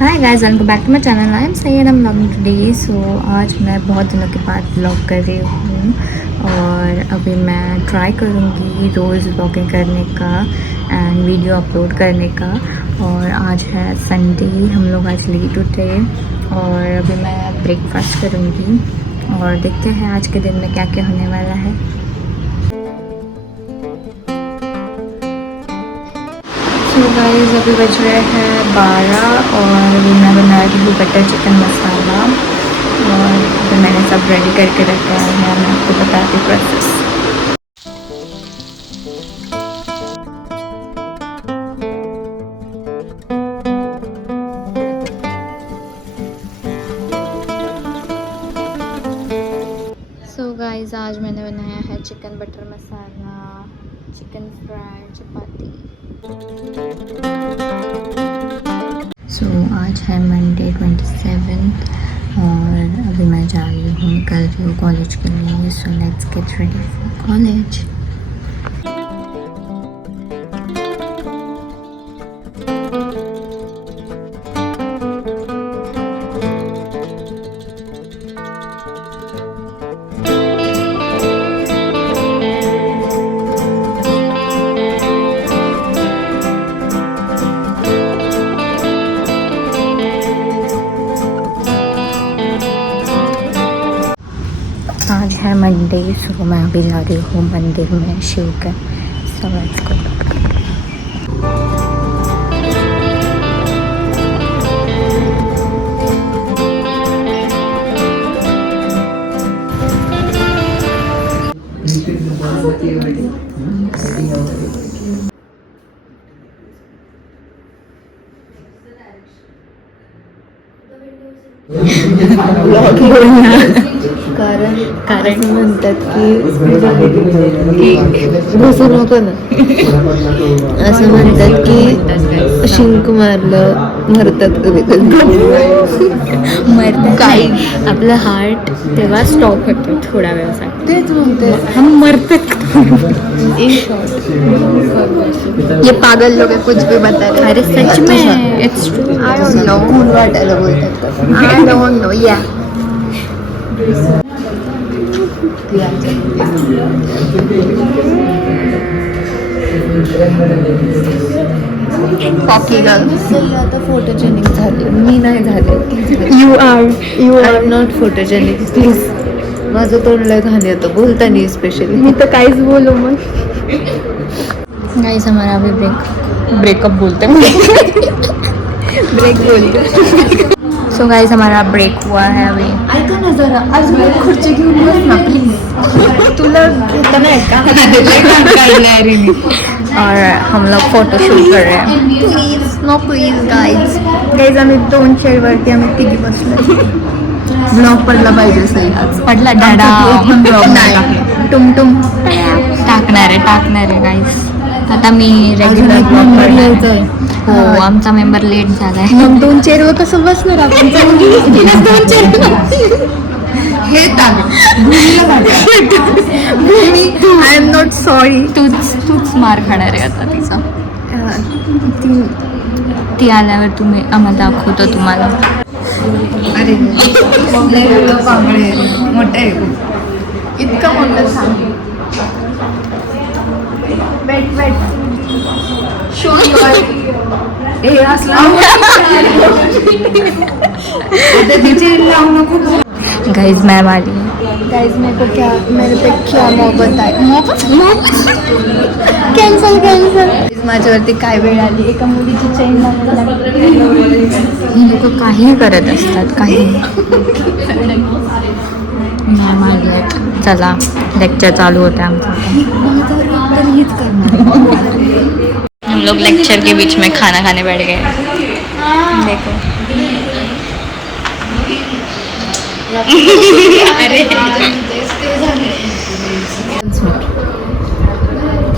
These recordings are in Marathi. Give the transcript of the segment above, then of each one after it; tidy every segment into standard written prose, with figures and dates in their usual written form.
High guys, welcome back to my channel. I am Syed, I am vlogging today. So आज मैं बहुत दिनों के बाद व्लॉग कर रही हूँ और अभी मैं ट्राई करूँगी रोज़ व्लॉगिंग करने का एंड वीडियो अपलोड करने का। और आज है संडे, हम लोग आज लेट उठे और अभी मैं ब्रेकफास्ट करूँगी और देखते हैं आज के दिन में क्या क्या होने वाला है। तो गाइस अभी बज रहे हैं 12 और अभी मैं बना रही हूँ बटर चिकन मसाला और अभी मैंने सब रेडी करके रखा है। मैं आपको बताती हूँ प्रोसेस। सो गाइस आज मैंने बनाया है चिकन बटर मसाला, चिकन फ्राई, चपाती। सो आज है मंडे 27 और अभी मैं जा रही हूँ, निकल रही हूँ कॉलेज के लिए। So let's get ready for college. आज है मंडे, सो मैं अभी जा रही हूँ मंदिर में शिव का। So let's go. कारण म्हणतात की घुसू नको ना, असं म्हणतात की शिंक मारलं मरतात कधी कधी मरतात काही आपलं हार्ट तेव्हा स्टॉप होतं थोड्या वेळासाठी। तेच म्हणते हम मरतात। ये पागल लोग कुछ भी बता रहे। अरे सच में it's true. I don't know खून वाटायला बोलतात। आई डोंट नो या कॉकी गर्ल आता फोटोजेनिक झाले, मी नाही झाले। You are not photogenic please. माझं तोंड लय घाण येतं बोलताना, स्पेशली मी तर काहीच बोलू मग। गाइस हमारा अभी ब्रेकअप बोलते हैं ब्रेक बोलते। सो गाइस हमारा ब्रेक हुआ है अभी। ऐका ना जरा अजून एक खुर्ची घेऊन बस ना प्लीज। तुला घेता नाही का? और हम लोग फोटो शूट कर रहे हैं। प्लीज नो प्लीज गाइज आम्ही 2 चेअरवरती आम्ही तिघी बसलो। ब्लॉग पडला पाहिजे सही आज पडला डाडा ब्लॉग नाही टुमटुम टाकणार आहे गाइस। आता मी रेग्युलर ब्लॉग करणार। हो आमचा मेंबर लेट झालाय। मग 2 चेअरवर कसं बसणार आपण? 2 चेअर हे आय एम नॉट सॉरी। तूच मार खाणार आहे आता तिचा। ती आल्यावर तुम्ही आम्हाला दाखवतो तुम्हाला। अरे मोठं आहे इतकं मोठं सांग। वेट हे असला गाइज मैम आ रही है। गाइज मेरे पे क्या मोहब्बत आहे। कॅन्सल माझ्यावरती काय वेळ आली। एका मुलीची चेन ही लोक काही करत असतात काही। मॅम आली, चला लेक्चर चालू होता आमचा। हम लोग लेक्चर के बीच में खाना खाने बैठ गए। देखो अरे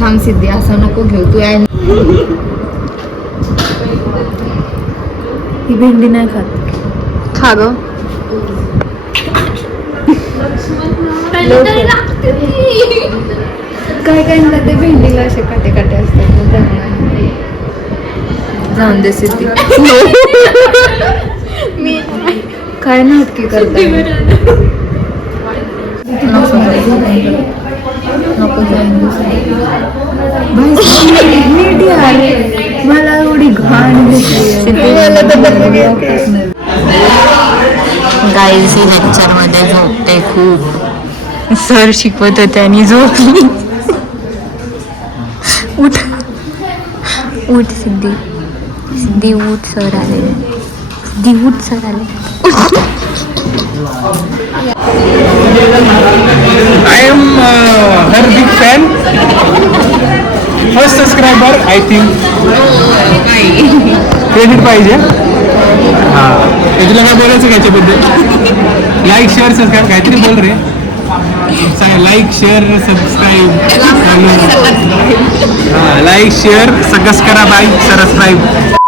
थांब सिद्धी असं नको घेऊ तू। ही भेंडी नाही खात। खा ग काय काय ना ते भेंडीला असे काटे काटे असतात. जाऊन दे सिद्धी. काय नाटकी करताय नको नीट यार मला एवढी घाण गाईज ही लेक्चर मध्ये झोपते खूप सर शिकवत होते आणि झोपली उठ उठ सिद्धी सिद्धी उठ सर आले सिद्धी उठ सर आले I am her big fan. First subscriber, I think. Credit पाहिजे हां तुला काय बोलायचं का याच्याबद्दल लाईक शेअर सबस्क्राईब काहीतरी बोल रे like share subscribe like share सगळंच करा बाई सबस्क्राईब